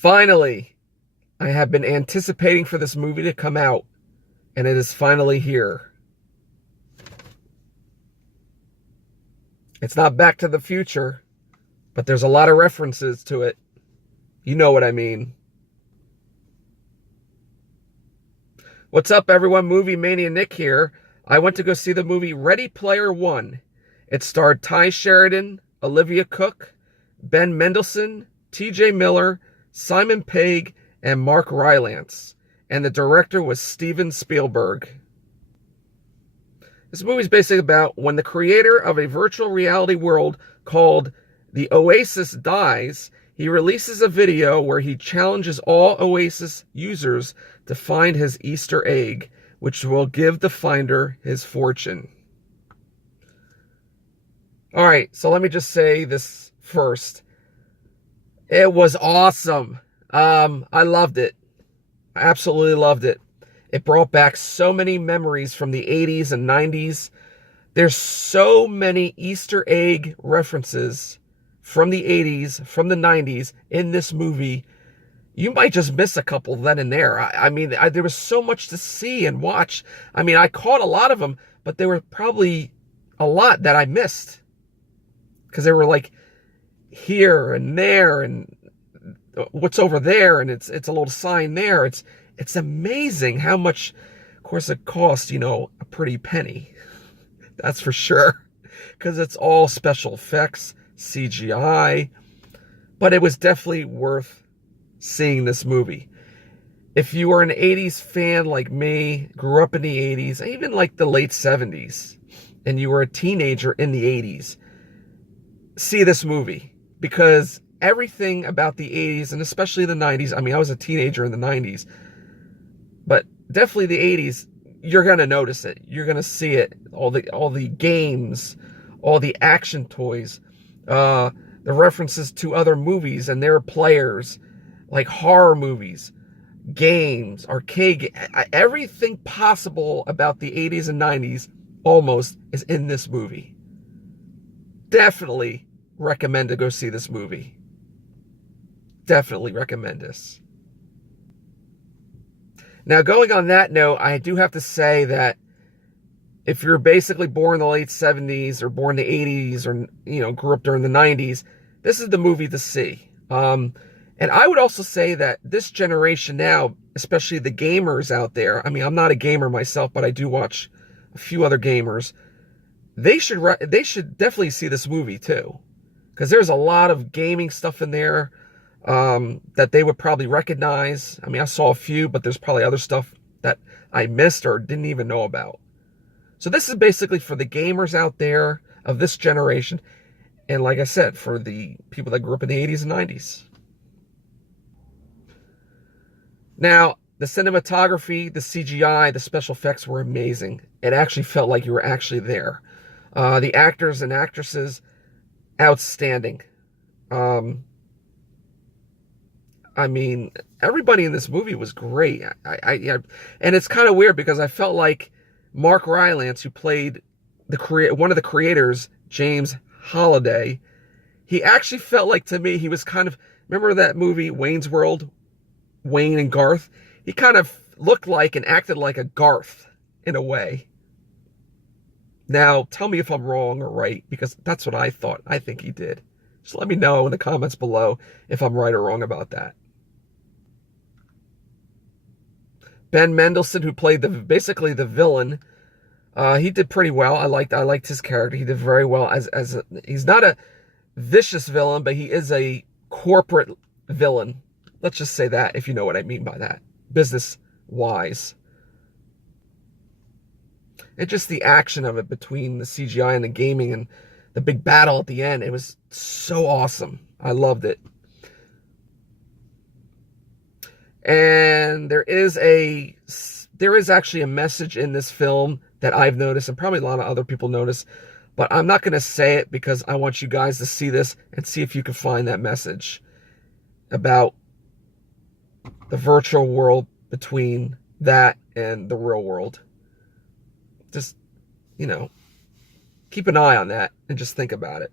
Finally, I have been anticipating for this movie to come out, and it is finally here. It's not Back to the Future, but there's a lot of references to it. You know what I mean. What's up, everyone? Movie Mania Nick here. I went to go see the movie Ready Player One. It starred Ty Sheridan, Olivia Cooke, Ben Mendelsohn, T.J. Miller, Simon Pegg, and Mark Rylance. And the director was Steven Spielberg. This movie is basically about when the creator of a virtual reality world called The Oasis dies, he releases a video where he challenges all Oasis users to find his Easter egg, which will give the finder his fortune. All right, so let me just say this first. It was awesome. I loved it. I absolutely loved it. It brought back so many memories from the 80s and 90s. There's so many Easter egg references from the 80s, from the 90s in this movie. You might just miss a couple then and there. There was so much to see and watch. I caught a lot of them, but there were probably a lot that I missed. Because they were like here and there and what's over there, and it's a little sign there. It's amazing how much, of course, it costs, a pretty penny. That's for sure. Because it's all special effects, CGI. But it was definitely worth seeing this movie. If you were an 80s fan like me, grew up in the 80s, even like the late 70s, and you were a teenager in the 80s, see this movie. Because everything about the 80s, and especially the 90s, I was a teenager in the 90s, but definitely the 80s, you're going to notice it. You're going to see it. All the games, all the action toys, the references to other movies and their players, like horror movies, games, arcade, everything possible about the 80s and 90s almost is in this movie. Definitely recommend to go see this movie. Definitely recommend this. Now, going on that note, I do have to say that if you're basically born in the late 70s or born in the 80s or, grew up during the 90s, this is the movie to see. And I would also say that this generation now, especially the gamers out there, I'm not a gamer myself, but I do watch a few other gamers. They should definitely see this movie too. Because there's a lot of gaming stuff in there that they would probably recognize. I saw a few, but there's probably other stuff that I missed or didn't even know about. So this is basically for the gamers out there of this generation. And like I said, for the people that grew up in the 80s and 90s. Now, the cinematography, the CGI, the special effects were amazing. It actually felt like you were actually there. The actors and actresses, outstanding. Everybody in this movie was great. And it's kind of weird because I felt like Mark Rylance, who played one of the creators, James Holliday, he actually felt like, to me, he was kind of, remember that movie Wayne's World, Wayne and Garth? He kind of looked like and acted like a Garth in a way. Now, tell me if I'm wrong or right, because that's what I thought. I think he did. Just let me know in the comments below if I'm right or wrong about that. Ben Mendelsohn, who played basically the villain, he did pretty well. I liked his character. He did very well he's not a vicious villain, but he is a corporate villain. Let's just say that, if you know what I mean by that, business-wise. And just the action of it between the CGI and the gaming and the big battle at the end, it was so awesome. I loved it. And there is actually a message in this film that I've noticed, and probably a lot of other people notice, but I'm not going to say it because I want you guys to see this and see if you can find that message about the virtual world between that and the real world. Just, keep an eye on that and just think about it.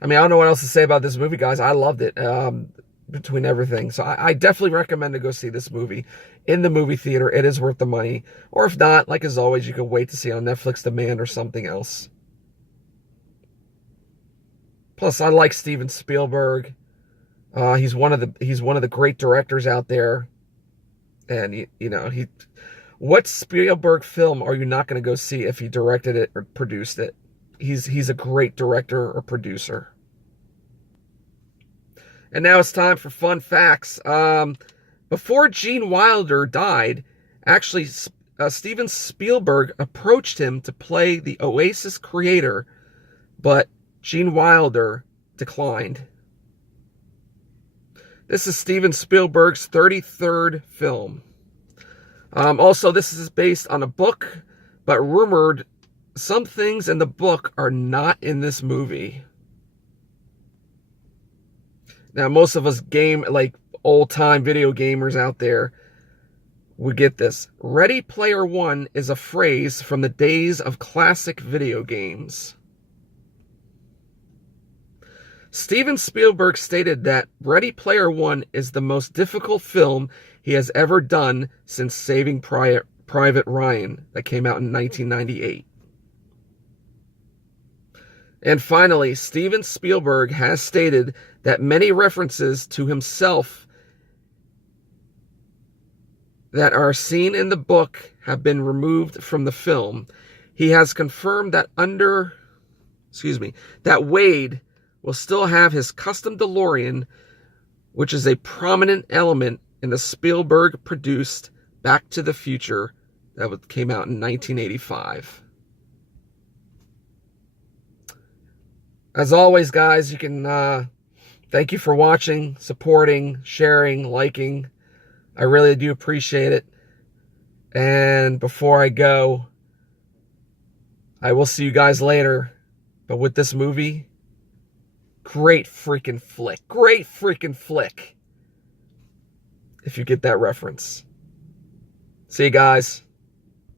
I mean, I don't know what else to say about this movie, guys. I loved it, between everything. So I definitely recommend to go see this movie in the movie theater. It is worth the money. Or if not, like as always, you can wait to see it on Netflix Demand or something else. Plus, I like Steven Spielberg. He's one of the great directors out there. And what Spielberg film are you not going to go see if he directed it or produced it? He's a great director or producer. And now it's time for fun facts. Before Gene Wilder died, actually, Steven Spielberg approached him to play the Oasis creator, but Gene Wilder declined. This is Steven Spielberg's 33rd film. Also, this is based on a book, but rumored some things in the book are not in this movie. Now, most of us old-time video gamers out there would get this. Ready Player One is a phrase from the days of classic video games. Steven Spielberg stated that Ready Player One is the most difficult film he has ever done since Saving Private Ryan, that came out in 1998. And finally, Steven Spielberg has stated that many references to himself that are seen in the book have been removed from the film. He has confirmed that that Wade will still have his custom DeLorean, which is a prominent element in the Spielberg-produced Back to the Future that came out in 1985. As always, guys, you can thank you for watching, supporting, sharing, liking. I really do appreciate it. And before I go, I will see you guys later. But with this movie, great freaking flick. Great freaking flick. If you get that reference. See you guys.